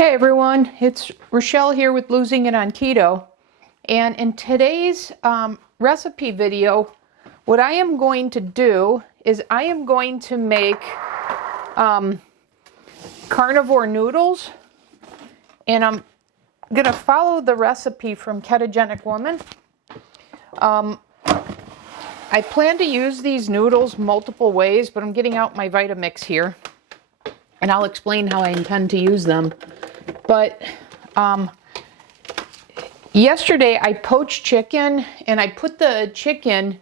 Hey everyone, it's Rochelle here with Losing It on Keto. And in today's recipe video, what I am going to do is I am going to make carnivore noodles. And I'm going to follow the recipe from Ketogenic Woman. I plan to use these noodles multiple ways, but I'm getting out my Vitamix here. And I'll explain how I intend to use them. But yesterday I poached chicken and I put the chicken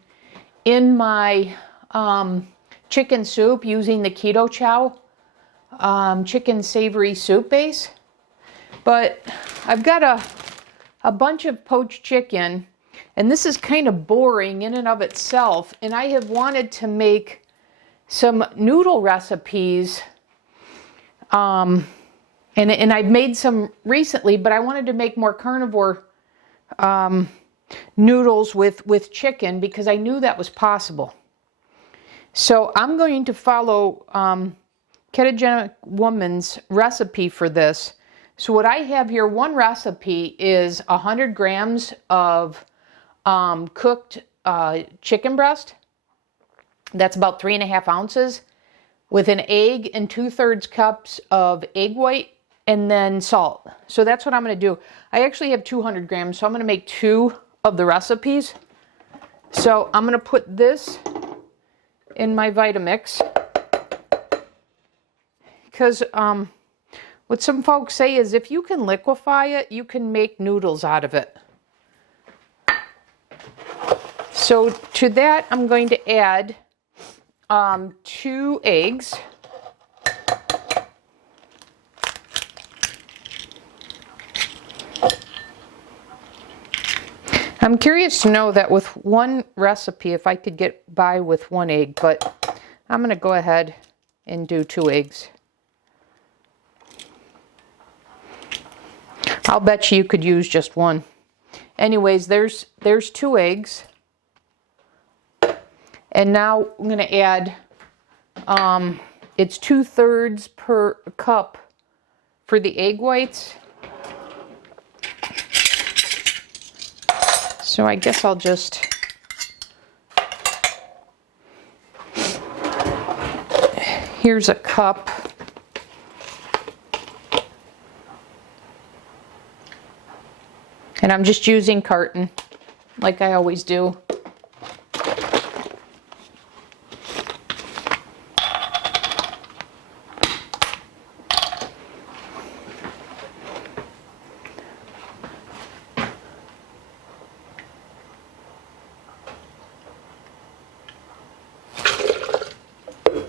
in my chicken soup using the Keto Chow chicken savory soup base. But I've got a bunch of poached chicken, and this is kind of boring in and of itself. And I have wanted to make some noodle recipes. And I've made some recently, but I wanted to make more carnivore noodles with chicken because I knew that was possible. So I'm going to follow Ketogenic Woman's recipe for this. So what I have here, one recipe is 100 grams of cooked chicken breast. That's about 3.5 ounces with an egg and 2/3 cups of egg white. And then salt. So that's what I'm going to do. I actually have 200 grams, so I'm going to make 2 of the recipes. So I'm going to put this in my Vitamix. Because what some folks say is if you can liquefy it, you can make noodles out of it. So to that, I'm going to add 2 eggs. I'm curious to know that with one recipe if I could get by with 1 egg, but I'm going to go ahead and do 2 eggs. I'll bet you could use just 1. Anyways, there's 2 eggs. And now I'm going to add, it's 2/3 per cup for the egg whites. So I guess I'll just here's a cup. And I'm just using carton like I always do.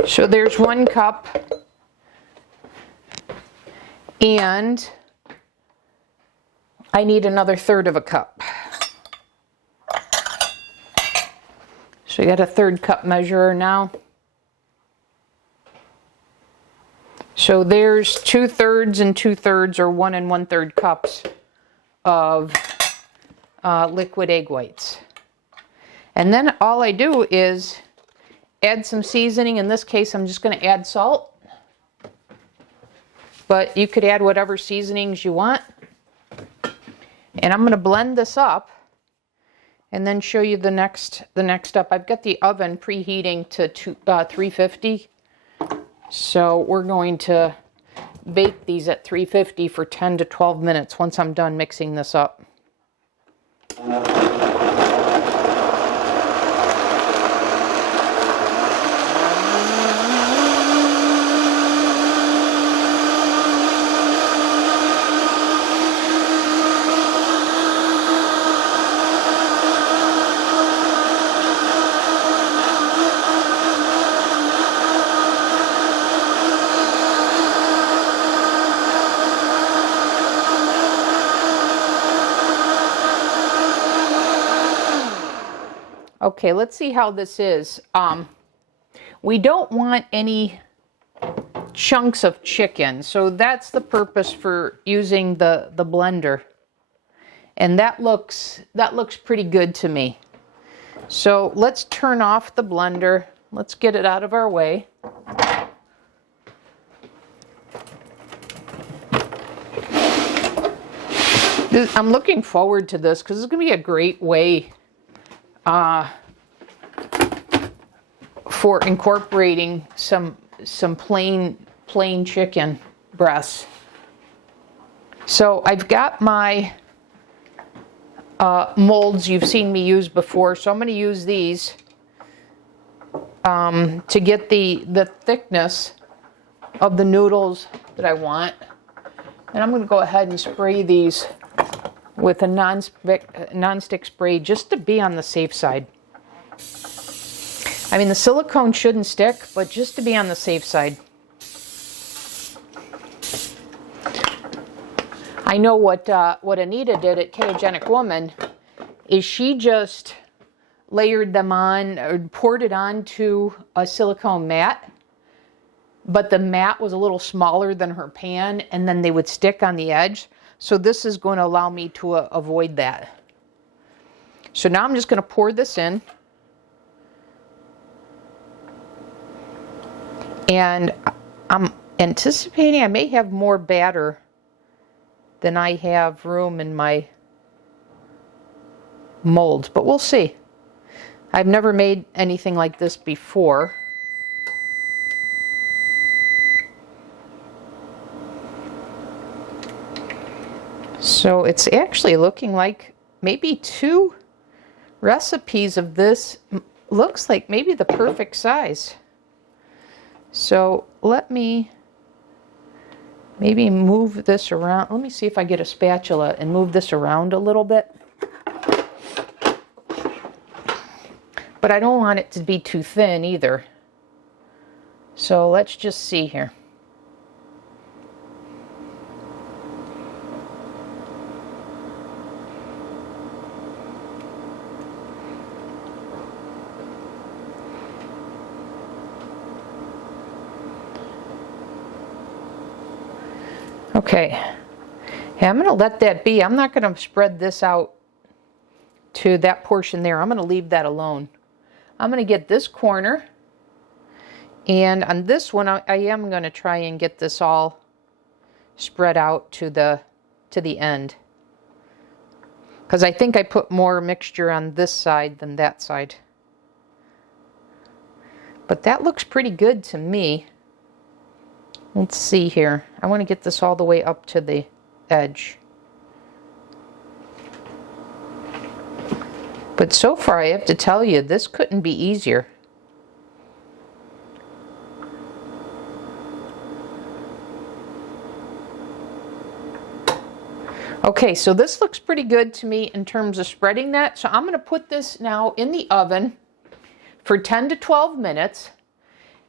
So there's 1 cup, and I need another 1/3 of a cup. So I got a 1/3 cup measurer now. So there's 2/3 and 2/3, or 1 and 1/3 cups of liquid egg whites. And then all I do is add some seasoning. In this case, I'm just going to add salt. But you could add whatever seasonings you want. And I'm going to blend this up and then show you the next step. I've got the oven preheating to 350. So we're going to bake these at 350 for 10 to 12 minutes once I'm done mixing this up. Okay, let's see how this is. We don't want any chunks of chicken, so that's the purpose for using the blender. And that looks pretty good to me. So let's turn off the blender. Let's get it out of our way. I'm looking forward to this because it's going to be a great way for incorporating some plain chicken breasts. So I've got my molds you've seen me use before, so I'm going to use these to get the thickness of the noodles that I want. And I'm going to go ahead and spray these with a non-stick spray just to be on the safe side. I mean, the silicone shouldn't stick, but just to be on the safe side. I know what Anita did at Ketogenic Woman is she just layered them on, or poured it onto a silicone mat, but the mat was a little smaller than her pan, and then they would stick on the edge. So this is going to allow me to avoid that. So now I'm just going to pour this in. And I'm anticipating I may have more batter than I have room in my molds, but we'll see. I've never made anything like this before. So it's actually looking like maybe 2 recipes of this. Looks like maybe the perfect size. So let me maybe move this around. Let me see if I get a spatula and move this around a little bit. But I don't want it to be too thin either. So let's just see here. Okay, yeah, I'm going to let that be. I'm not going to spread this out to that portion there. I'm going to leave that alone. I'm going to get this corner, and on this one I am going to try and get this all spread out to the end, because I think I put more mixture on this side than that side. But that looks pretty good to me. Let's see here. I want to get this all the way up to the edge. But so far, I have to tell you, this couldn't be easier. Okay, so this looks pretty good to me in terms of spreading that. So I'm going to put this now in the oven for 10 to 12 minutes.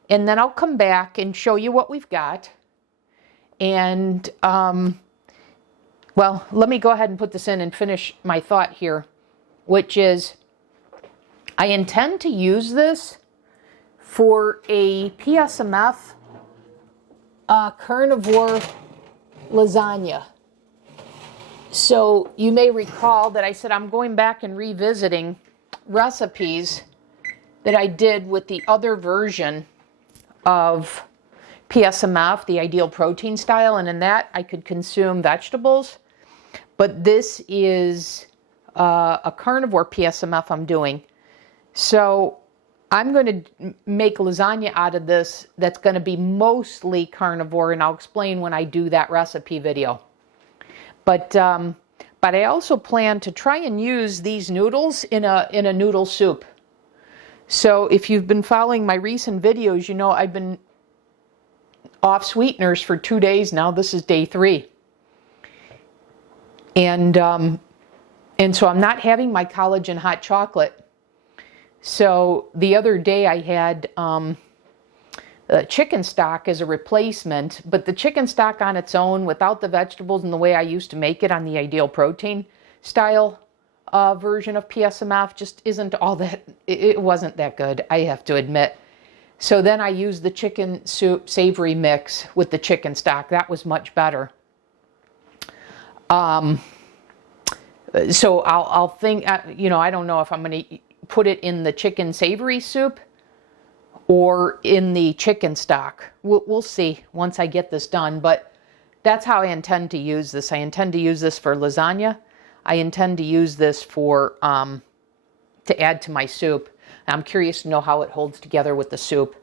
And then I'll come back and show you what we've got. And, well, let me go ahead and put this in and finish my thought here, which is I intend to use this for a PSMF carnivore lasagna. So you may recall that I said I'm going back and revisiting recipes that I did with the other version of PSMF, the ideal protein style, and in that I could consume vegetables. But this is a carnivore PSMF I'm doing. So I'm going to make lasagna out of this that's going to be mostly carnivore, and I'll explain when I do that recipe video. But I also plan to try and use these noodles in a noodle soup. So if you've been following my recent videos, you know I've been off sweeteners for 2 days now. This is day 3. And so I'm not having my collagen hot chocolate. So the other day I had chicken stock as a replacement, but the chicken stock on its own without the vegetables and the way I used to make it on the ideal protein style version of PSMF just isn't all that, it wasn't that good, I have to admit. So then I used the chicken soup savory mix with the chicken stock. That was much better. So I'll think, you know, I don't know if I'm going to put it in the chicken savory soup or in the chicken stock. We'll see once I get this done. But that's how I intend to use this. I intend to use this for lasagna. I intend to use this for to add to my soup. I'm curious to know how it holds together with the soup.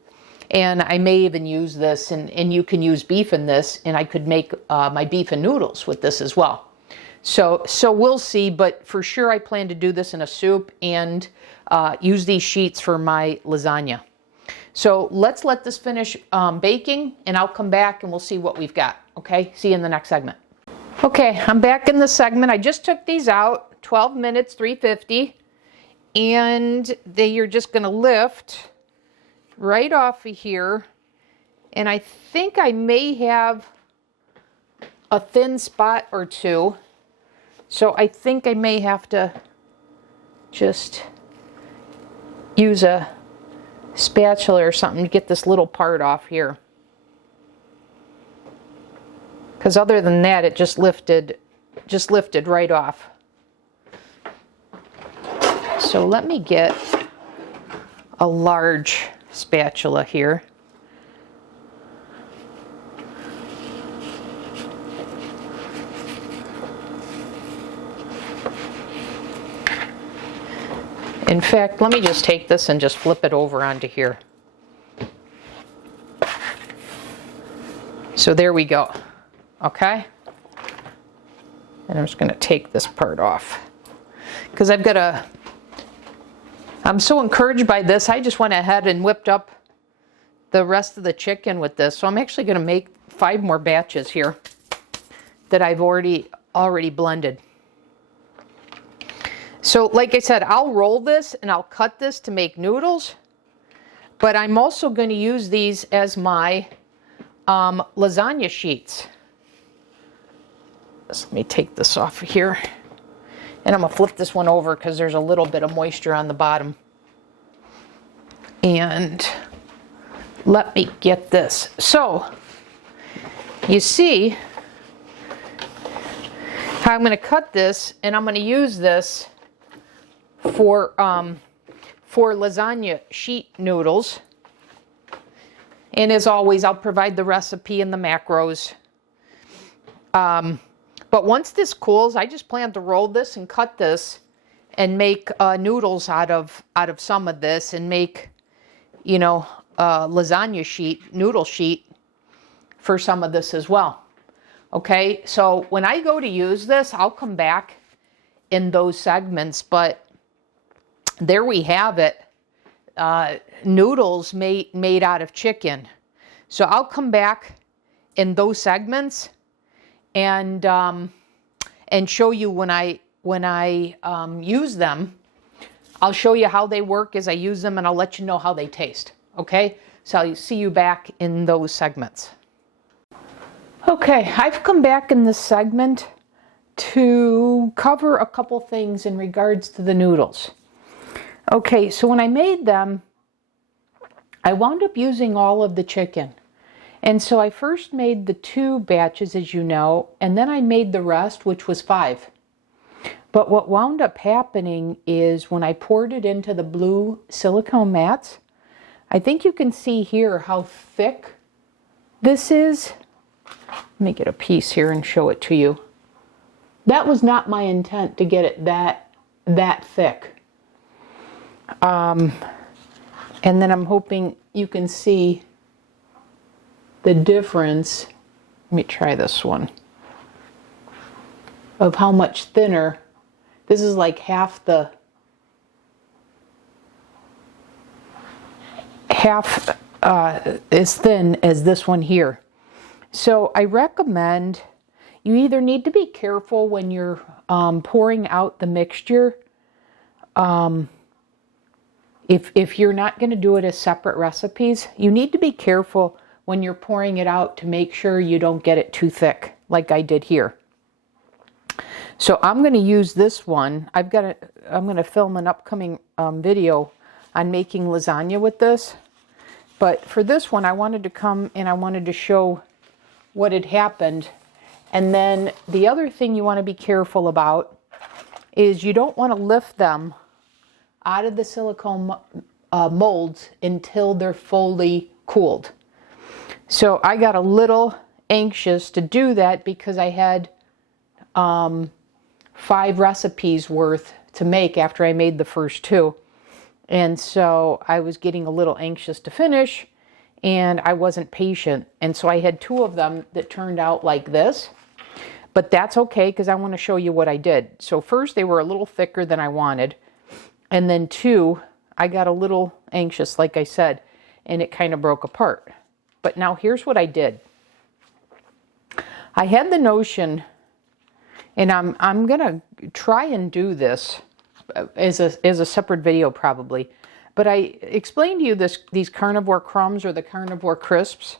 And I may even use this, and you can use beef in this, and I could make my beef and noodles with this as well. So we'll see, but for sure I plan to do this in a soup and use these sheets for my lasagna. So let's let this finish baking, and I'll come back and we'll see what we've got. Okay, see you in the next segment. Okay, I'm back in the segment. I just took these out, 12 minutes, 350, and you're just going to lift right off of here. And I think I may have a thin spot or two. So I think I may have to just use a spatula or something to get this little part off here. Because other than that, it just lifted right off. So let me get a large spatula here. In fact, let me just take this and just flip it over onto here. So there we go. Okay? And I'm just going to take this part off. Because I'm so encouraged by this, I just went ahead and whipped up the rest of the chicken with this. So I'm actually going to make 5 more batches here that I've already blended. So like I said, I'll roll this and I'll cut this to make noodles, but I'm also going to use these as my lasagna sheets. So let me take this off of here, and I'm going to flip this one over because there's a little bit of moisture on the bottom. And let me get this. So you see how I'm going to cut this, and I'm going to use this for lasagna sheet noodles. And as always, I'll provide the recipe and the macros. But once this cools, I just plan to roll this and cut this and make noodles out of some of this, and make, lasagna sheet, noodle sheet for some of this as well. Okay, so when I go to use this, I'll come back in those segments, but there we have it. Noodles made out of chicken. So I'll come back in those segments and show you when I use them. I'll show you how they work as I use them, and I'll let you know how they taste. Okay, so I'll see you back in those segments. Okay, I've come back in this segment to cover a couple things in regards to the noodles. Okay, so when I made them, I wound up using all of the chicken. And so I first made the 2 batches, as you know, and then I made the rest, which was 5. But what wound up happening is when I poured it into the blue silicone mats, I think you can see here how thick this is. Let me get a piece here and show it to you. That was not my intent to get it that thick. And then I'm hoping you can see the difference. Let me try this one. Of how much thinner. This is like half as thin as this one here. So I recommend you either need to be careful when you're pouring out the mixture. If you're not going to do it as separate recipes, you need to be careful when you're pouring it out to make sure you don't get it too thick, like I did here. So I'm going to use this one. I'm going to film an upcoming video on making lasagna with this. But for this one, I wanted to come and I wanted to show what had happened. And then the other thing you want to be careful about is you don't want to lift them out of the silicone molds until they're fully cooled. So I got a little anxious to do that because I had 5 recipes worth to make after I made the first 2. And so I was getting a little anxious to finish, and I wasn't patient. And so I had 2 of them that turned out like this. But that's okay, because I want to show you what I did. So first, they were a little thicker than I wanted. And then 2, I got a little anxious, like I said, and it kind of broke apart. But now here's what I did. I had the notion, and I'm going to try and do this as a separate video probably. But I explained to you these carnivore crumbs or the carnivore crisps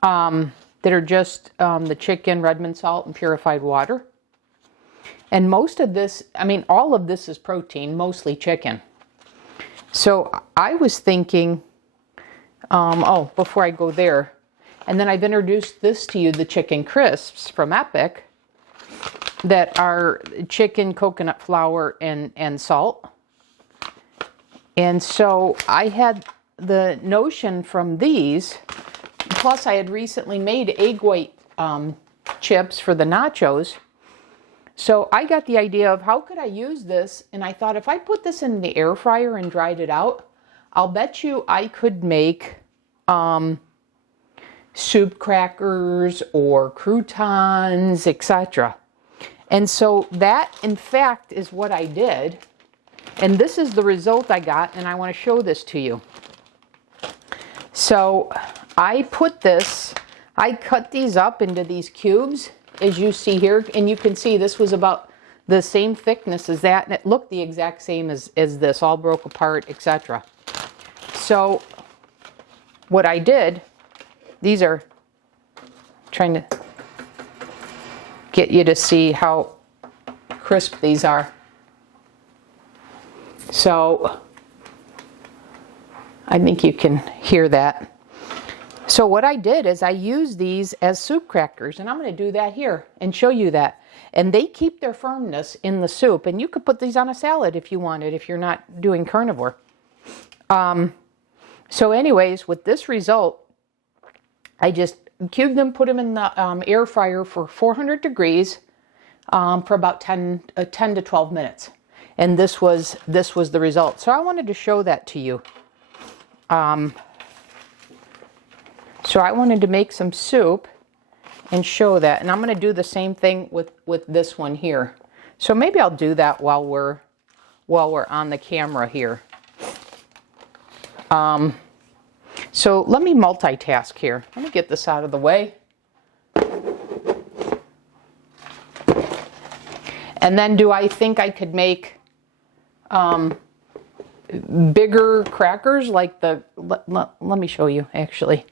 that are just the chicken, red mint salt, and purified water. And most of this, I mean, all of this is protein, mostly chicken. So I was thinking, oh, before I go there, and then I've introduced this to you, the chicken crisps from Epic, that are chicken, coconut flour, and salt. And so I had the notion from these, plus I had recently made egg white chips for the nachos. So I got the idea of how could I use this, and I thought if I put this in the air fryer and dried it out, I'll bet you I could make soup crackers or croutons, etc. And so that, in fact, is what I did. And this is the result I got, and I want to show this to you. So I put this, I cut these up into these cubes, as you see here, and you can see this was about the same thickness as that, and it looked the exact same as this, all broke apart, etc. So what I did, these are trying to get you to see how crisp these are. So I think you can hear that. So what I did is I used these as soup crackers, and I'm going to do that here and show you that. And they keep their firmness in the soup, and you could put these on a salad if you wanted, if you're not doing carnivore. So anyways, with this result, I just cubed them, put them in the air fryer for 400 degrees for about 10 to 12 minutes. And this was the result. So I wanted to show that to you. So I wanted to make some soup and show that. And I'm going to do the same thing with this one here. So maybe I'll do that while we're on the camera here. So let me multitask here. Let me get this out of the way. And then do I think I could make bigger crackers like the, let me show you actually.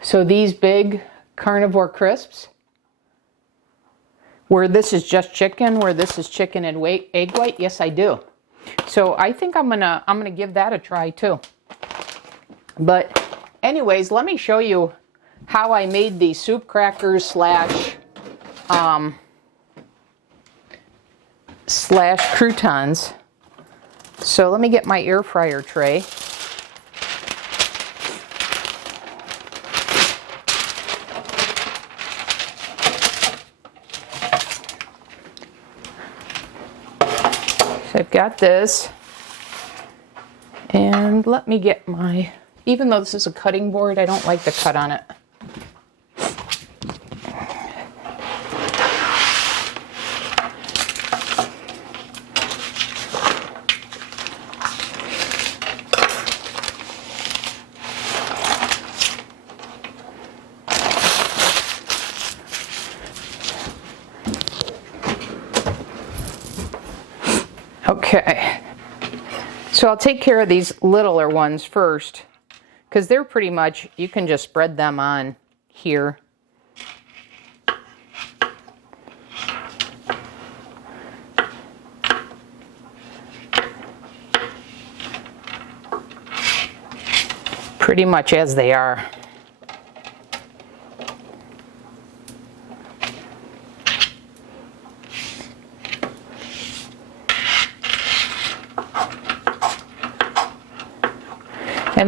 So these big carnivore crisps, where this is just chicken, where this is chicken and egg white, yes I do. So I think I'm gonna give that a try too. But anyways, let me show you how I made these soup crackers slash croutons. So let me get my air fryer tray. So I've got this, and let me get my, even though this is a cutting board, I don't like to cut on it. Okay, so I'll take care of these littler ones first, because they're pretty much, you can just spread them on here. Pretty much as they are.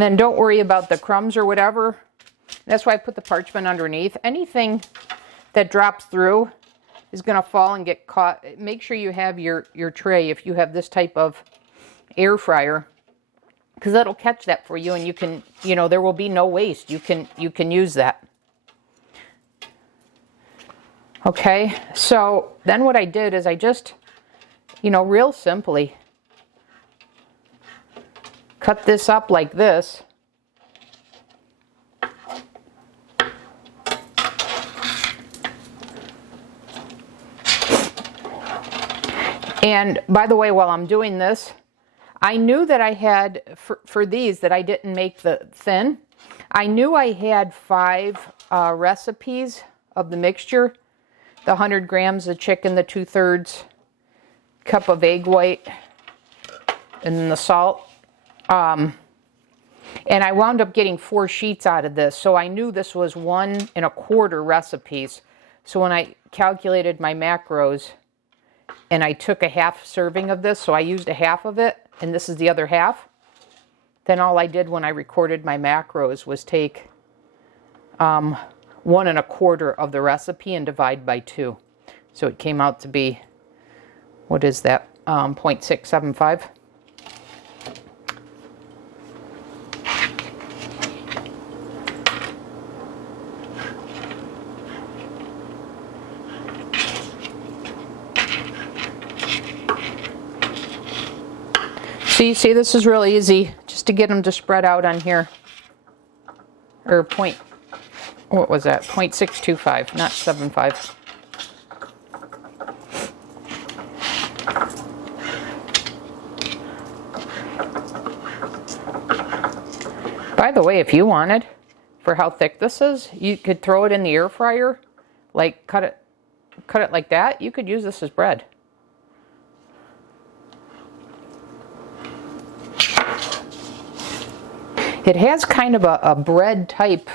And then don't worry about the crumbs or whatever. That's why I put the parchment underneath. Anything that drops through is going to fall and get caught. Make sure you have your tray if you have this type of air fryer, because that'll catch that for you, and you can, there will be no waste. You can use that. Okay, so then what I did is I just, real simply cut this up like this. And by the way, while I'm doing this, I knew that I had, for these, that I didn't make the thin. I knew I had 5 recipes of the mixture. The 100 grams of chicken, the 2/3 cup of egg white, and then the salt. And I wound up getting 4 sheets out of this. So I knew this was 1 1/4 recipes. So when I calculated my macros, and I took a half serving of this, so I used a half of it, and this is the other half. Then all I did when I recorded my macros was take 1 1/4 of the recipe and divide by 2. So it came out to be, what is that, 0.675. So you see, this is really easy, just to get them to spread out on here. Or what was that? 0.625, not 75. By the way, if you wanted, for how thick this is, you could throw it in the air fryer, like cut it like that. You could use this as bread. It has kind of a bread type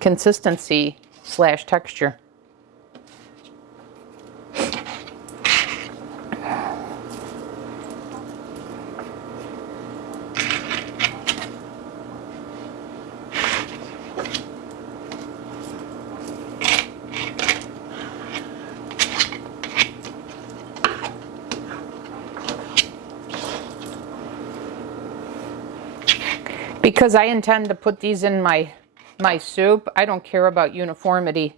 consistency / texture. Because I intend to put these in my soup, I don't care about uniformity.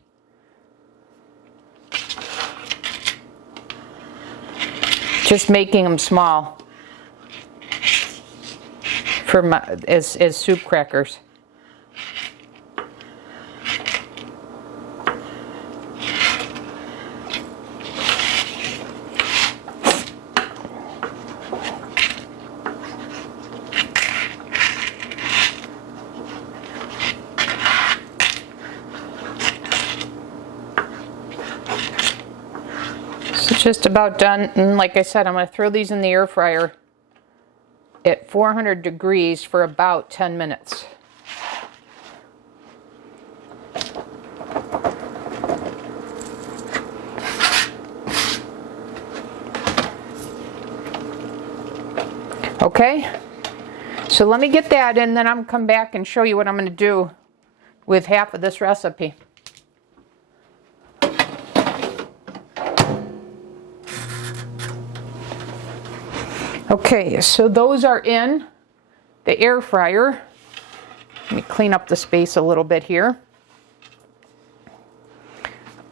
Just making them small for as soup crackers. Just about done, and like I said, I'm going to throw these in the air fryer at 400 degrees for about 10 minutes. Okay, so let me get that in, then I'm going to come back and show you what I'm going to do with half of this recipe. Okay, so those are in the air fryer. Let me clean up the space a little bit here.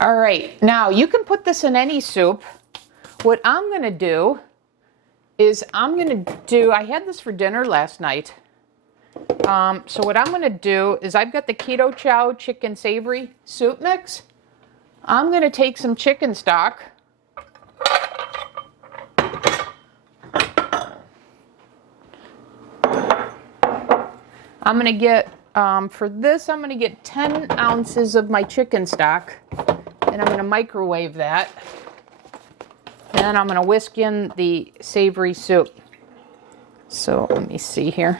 All right, now you can put this in any soup. What I'm going to do is I had this for dinner last night. So what I'm going to do is I've got the Keto Chow chicken savory soup mix. I'm going to take some chicken stock. I'm going to get, for this, I'm going to get 10 ounces of my chicken stock, and I'm going to microwave that. And then I'm going to whisk in the savory soup. So let me see here.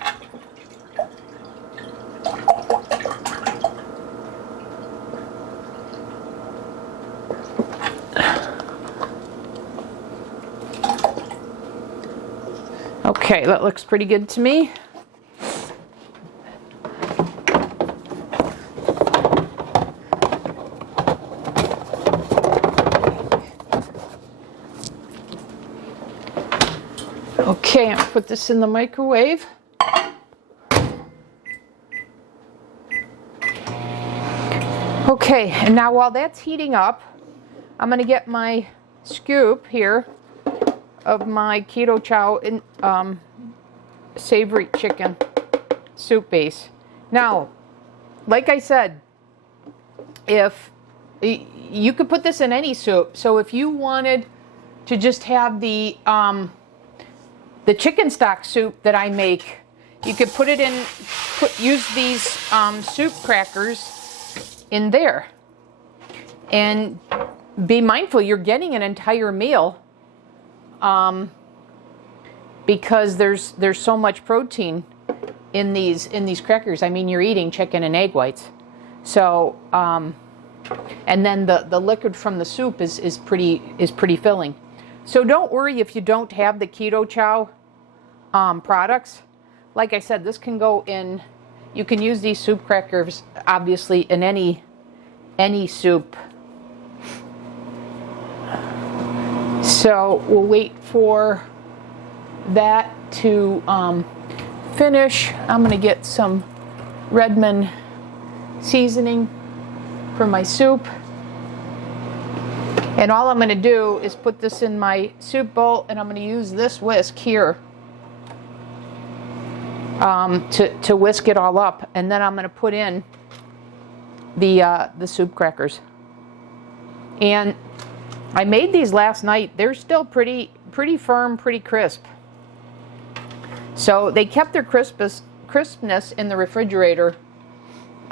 Okay, that looks pretty good to me. Okay, I'm gonna put this in the microwave. Okay, and now while that's heating up, I'm gonna get my scoop here of my keto chow and savory chicken soup base. Now, like I said, if you could put this in any soup, so if you wanted to just have the chicken stock soup that I make, you could put it in, use these soup crackers in there, and be mindful you're getting an entire meal, because there's so much protein in these crackers. I mean, you're eating chicken and egg whites, so and then the liquid from the soup is pretty filling. So don't worry if you don't have the keto chow products. Like I said, this can go in. You can use these soup crackers obviously in any soup. So we'll wait for that to finish. I'm going to get some Redmond seasoning for my soup. And all I'm going to do is put this in my soup bowl, and I'm going to use this whisk here to whisk it all up. And then I'm going to put in the soup crackers. And I made these last night. They're still pretty firm, pretty crisp. So they kept their crispness in the refrigerator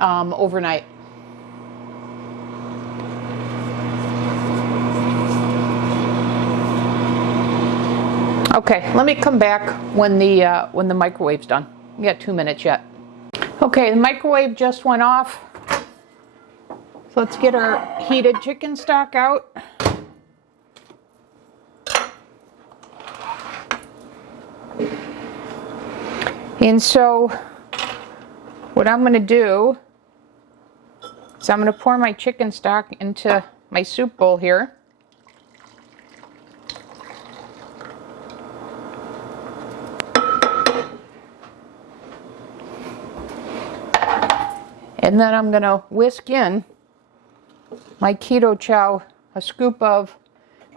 overnight. Okay, let me come back when the microwave's done. We got 2 minutes yet. Okay, the microwave just went off. So let's get our heated chicken stock out. And so what I'm going to do is I'm going to pour my chicken stock into my soup bowl here. And then I'm going to whisk in my keto chow, a scoop of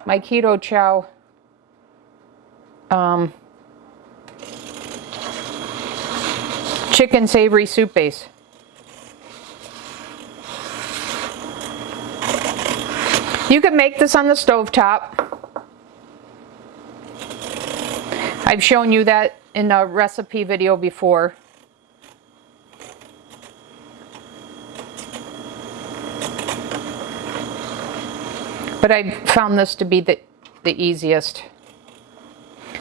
my keto chow chicken savory soup base. You can make this on the stovetop. I've shown you that in a recipe video before. But I found this to be the easiest.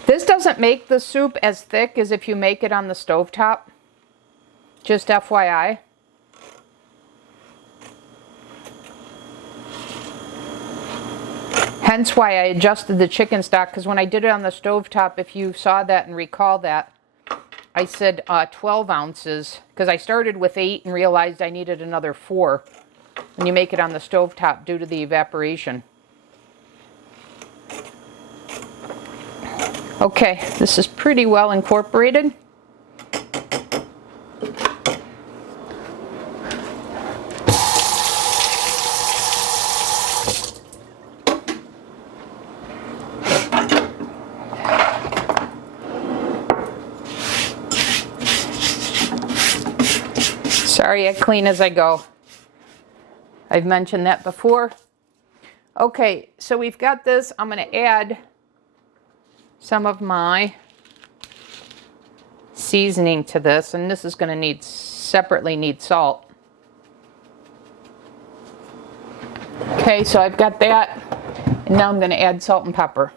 This doesn't make the soup as thick as if you make it on the stovetop. Just FYI. Hence why I adjusted the chicken stock, because when I did it on the stovetop, if you saw that and recall that, I said 12 ounces, because I started with 8 and realized I needed another 4 when you make it on the stovetop due to the evaporation. Okay, this is pretty well incorporated. Sorry, I clean as I go. I've mentioned that before. Okay, so we've got this. I'm going to add some of my seasoning to this, and this is going to separately need salt. Okay, so I've got that, and now I'm going to add salt and pepper.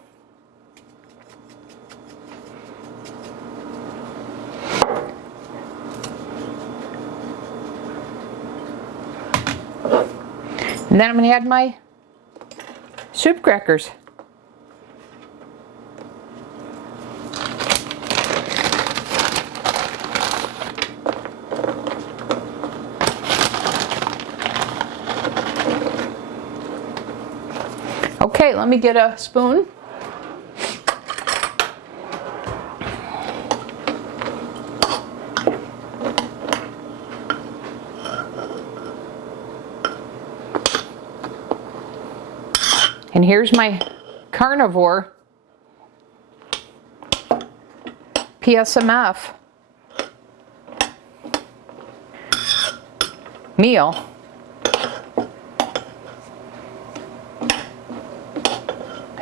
And then I'm going to add my soup crackers. Okay, let me get a spoon. And here's my Carnivore PSMF meal.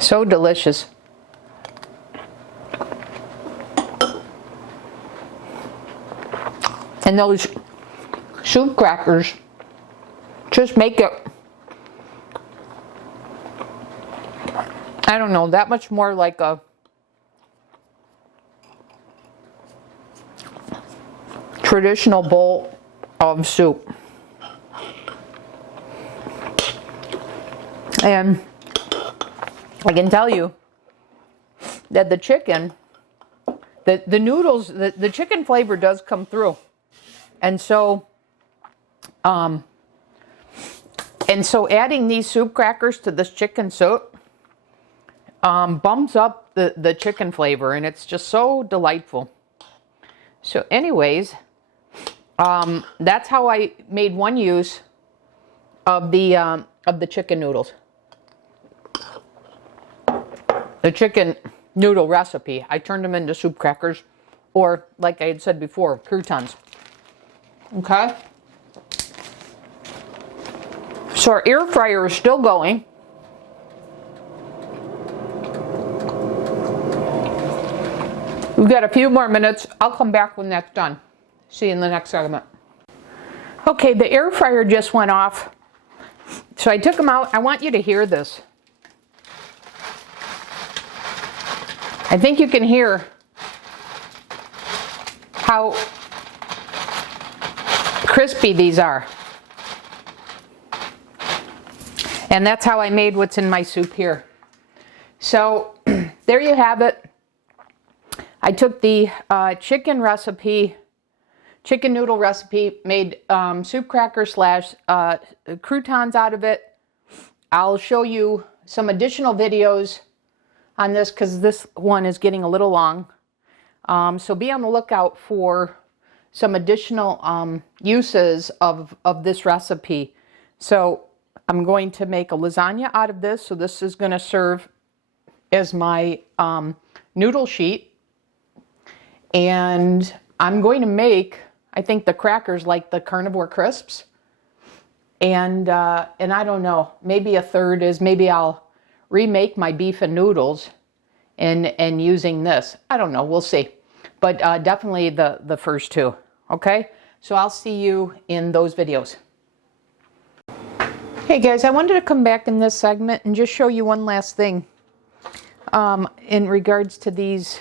So delicious. And those soup crackers just make it, I don't know, that much more like a traditional bowl of soup. And I can tell you that the chicken, the noodles, the chicken flavor does come through. And so adding these soup crackers to this chicken soup bumps up the chicken flavor, and it's just so delightful. So anyways, that's how I made one use of the chicken noodles. The chicken noodle recipe. I turned them into soup crackers, or like I had said before, croutons. Okay? So our air fryer is still going. We've got a few more minutes. I'll come back when that's done. See you in the next segment. Okay, the air fryer just went off. So I took them out. I want you to hear this. I think you can hear how crispy these are. And that's how I made what's in my soup here. So there you have it. I took the chicken noodle recipe, made soup cracker slash croutons out of it. I'll show you some additional videos on this because this one is getting a little long. So be on the lookout for some additional uses of this recipe. So I'm going to make a lasagna out of this. So this is going to serve as my noodle sheet. And I'm going to make, I think, the crackers like the Carnivore crisps. And I don't know, maybe a third is maybe I'll remake my beef and noodles and using this. I don't know, we'll see. But definitely the first two, okay? So I'll see you in those videos. Hey guys, I wanted to come back in this segment and just show you one last thing in regards to these,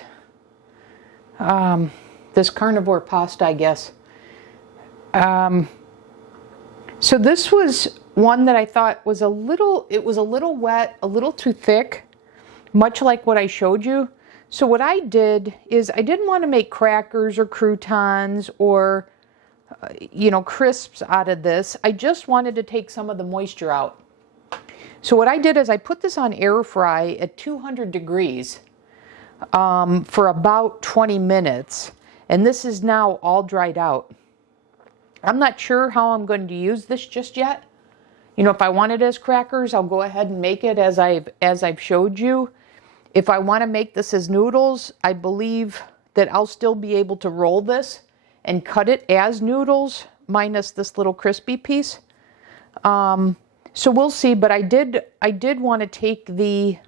this Carnivore pasta, I guess. So this was one that I thought was it was a little wet, a little too thick, much like what I showed you. So what I did is I didn't want to make crackers or croutons or, crisps out of this. I just wanted to take some of the moisture out. So what I did is I put this on air fry at 200 degrees for about 20 minutes. And this is now all dried out. I'm not sure how I'm going to use this just yet. If I want it as crackers, I'll go ahead and make it as I've showed you. If I want to make this as noodles, I believe that I'll still be able to roll this and cut it as noodles minus this little crispy piece. So we'll see, but I did want to take the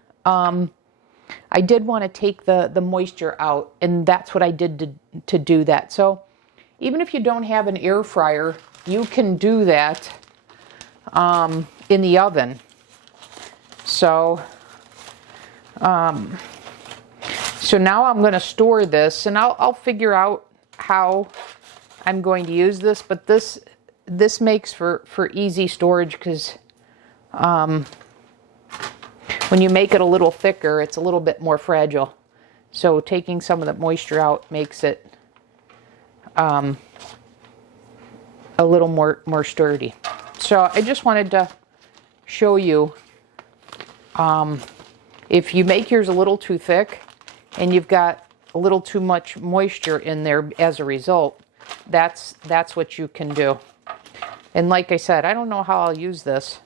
moisture out, and that's what I did to do that. So even if you don't have an air fryer, you can do that in the oven. So so now I'm going to store this, and I'll figure out how I'm going to use this, but this makes for easy storage because when you make it a little thicker, it's a little bit more fragile. So taking some of the moisture out makes it a little more sturdy. So I just wanted to show you, if you make yours a little too thick and you've got a little too much moisture in there as a result, that's what you can do. And like I said, I don't know how I'll use this.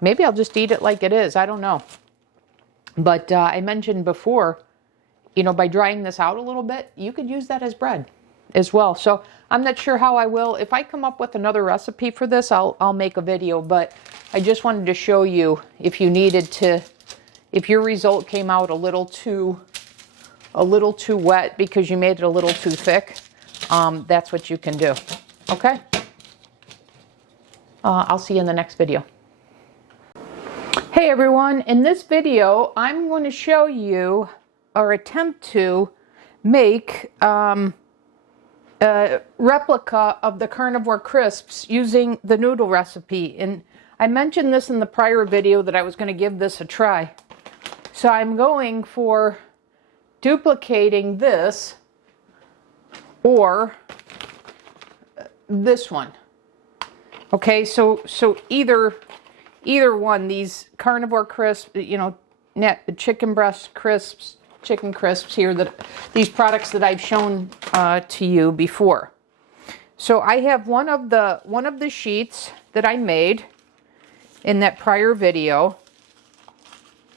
Maybe I'll just eat it like it is. I don't know. But I mentioned before, you know, by drying this out a little bit, you could use that as bread as well. So I'm not sure how I will. If I come up with another recipe for this, I'll make a video. But I just wanted to show you if you needed to, if your result came out a little too wet because you made it a little too thick, that's what you can do. Okay? I'll see you in the next video. Hey everyone, in this video, I'm going to show you or attempt to make a replica of the Carnivore crisps using the noodle recipe. And I mentioned this in the prior video that I was going to give this a try. So I'm going for duplicating this or this one. Okay, so either one, these Carnivore crisps, you know, chicken breast crisps, chicken crisps here, these products that I've shown to you before. So I have one of the sheets that I made in that prior video,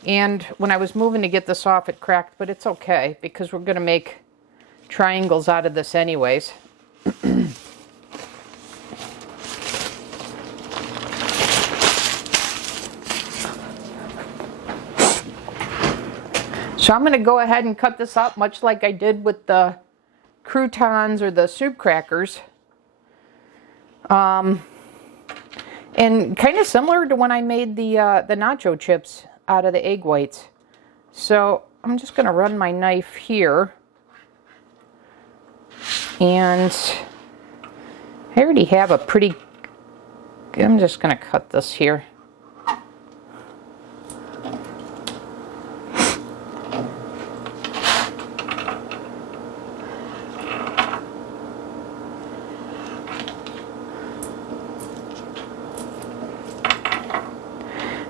and when I was moving to get this off, it cracked, but it's okay because we're going to make triangles out of this anyways. So I'm going to go ahead and cut this up much like I did with the croutons or the soup crackers. And kind of similar to when I made the nacho chips out of the egg whites. So I'm just going to run my knife here. And I already have a pretty, I'm just going to cut this here.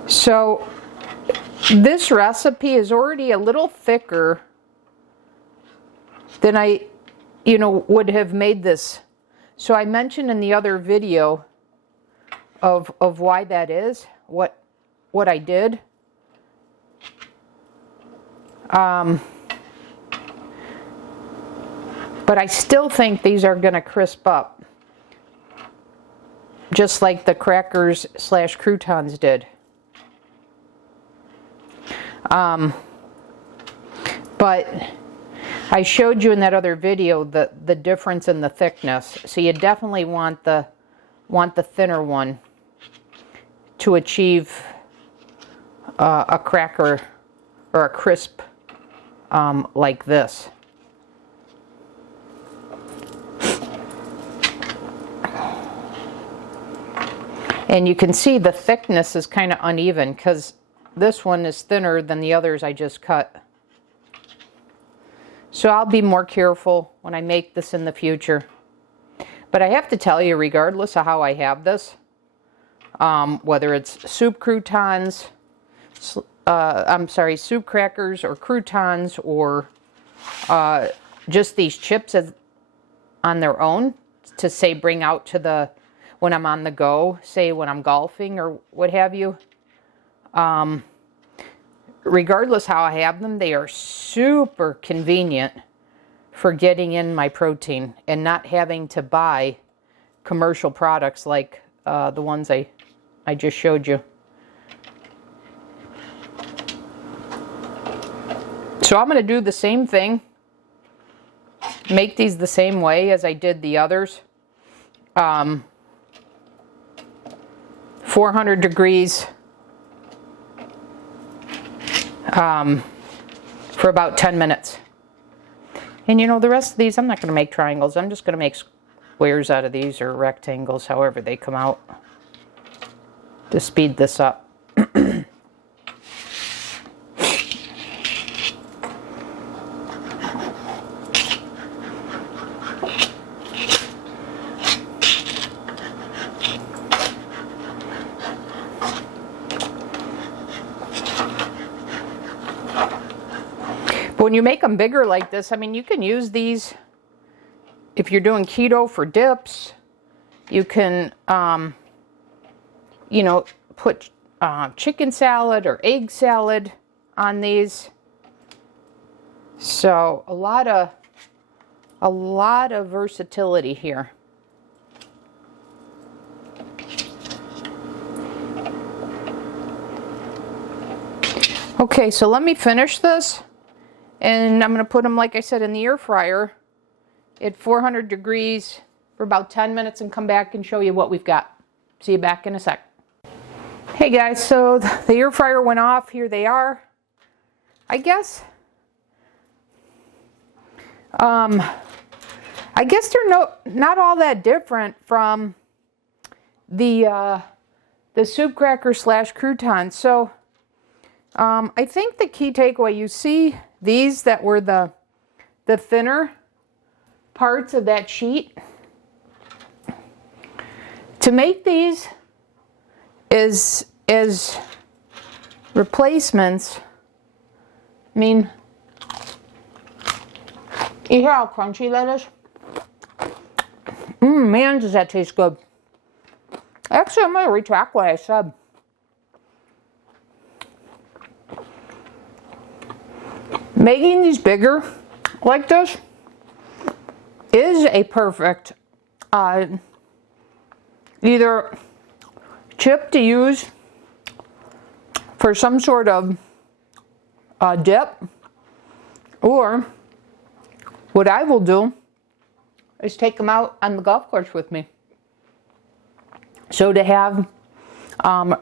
So this recipe is already a little thicker than I, you know, would have made this. So I mentioned in the other video of why that is, what I did. But I still think these are going to crisp up, just like the crackers / croutons did. But I showed you in that other video the difference in the thickness. So you definitely want the thinner one to achieve a cracker or a crisp like this. And you can see the thickness is kind of uneven because this one is thinner than the others I just cut. So I'll be more careful when I make this in the future. But I have to tell you, regardless of how I have this, whether it's soup croutons, soup crackers or croutons, or just these chips on their own to say bring out to when I'm on the go, say when I'm golfing or what have you. Regardless how I have them, they are super convenient for getting in my protein and not having to buy commercial products like the ones I just showed you. So I'm going to do the same thing, make these the same way as I did the others. 400 degrees. For about 10 minutes. And you know, the rest of these, I'm not going to make triangles. I'm just going to make squares out of these or rectangles, however they come out, to speed this up. When you make them bigger like this, I mean, you can use these if you're doing keto for dips. You can, you know, put chicken salad or egg salad on these. So a lot of versatility here. Okay, so let me finish this, and I'm going to put them, like I said, in the air fryer at 400 degrees for about 10 minutes and come back and show you what we've got. See you back in a sec. Hey guys, so the air fryer went off. Here they are. I guess they're not all that different from the soup cracker / croutons. So I think the key takeaway, you see these that were the thinner parts of that sheet. To make these as replacements, I mean, you hear how crunchy that is? Man, does that taste good. Actually, I'm going to retract what I said. Making these bigger like this is a perfect either chip to use for some sort of dip, or what I will do is take them out on the golf course with me. So to have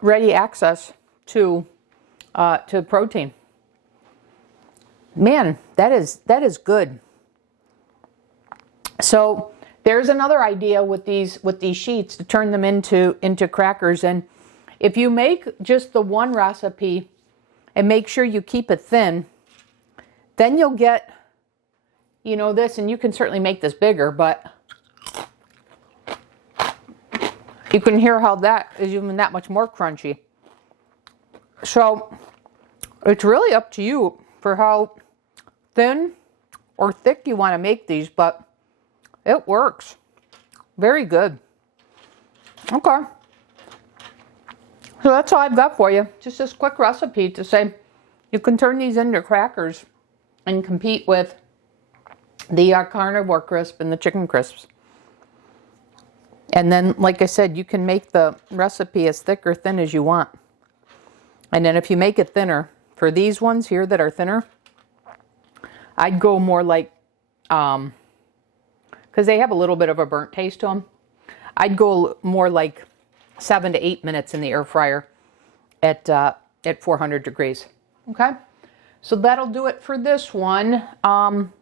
ready access to protein. Man, that is good. So there's another idea with these sheets to turn them into crackers. And if you make just the one recipe and make sure you keep it thin, then you'll get, you know, this, and you can certainly make this bigger, but you can hear how that is even that much more crunchy. So it's really up to you for how thin or thick you want to make these, but it works. Very good. Okay. So that's all I've got for you. Just this quick recipe to say you can turn these into crackers and compete with the carnivore crisp and the chicken crisps. And then, like I said, you can make the recipe as thick or thin as you want. And then if you make it thinner, for these ones here that are thinner, I'd go more like, because they have a little bit of a burnt taste to them, I'd go more like 7 to 8 minutes in the air fryer at 400 degrees. Okay, so that'll do it for this one.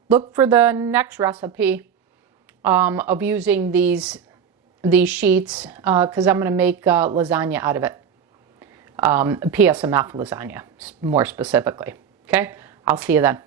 Look for the next recipe of using these sheets, because I'm going to make lasagna out of it. PSMF lasagna, more specifically. Okay, I'll see you then.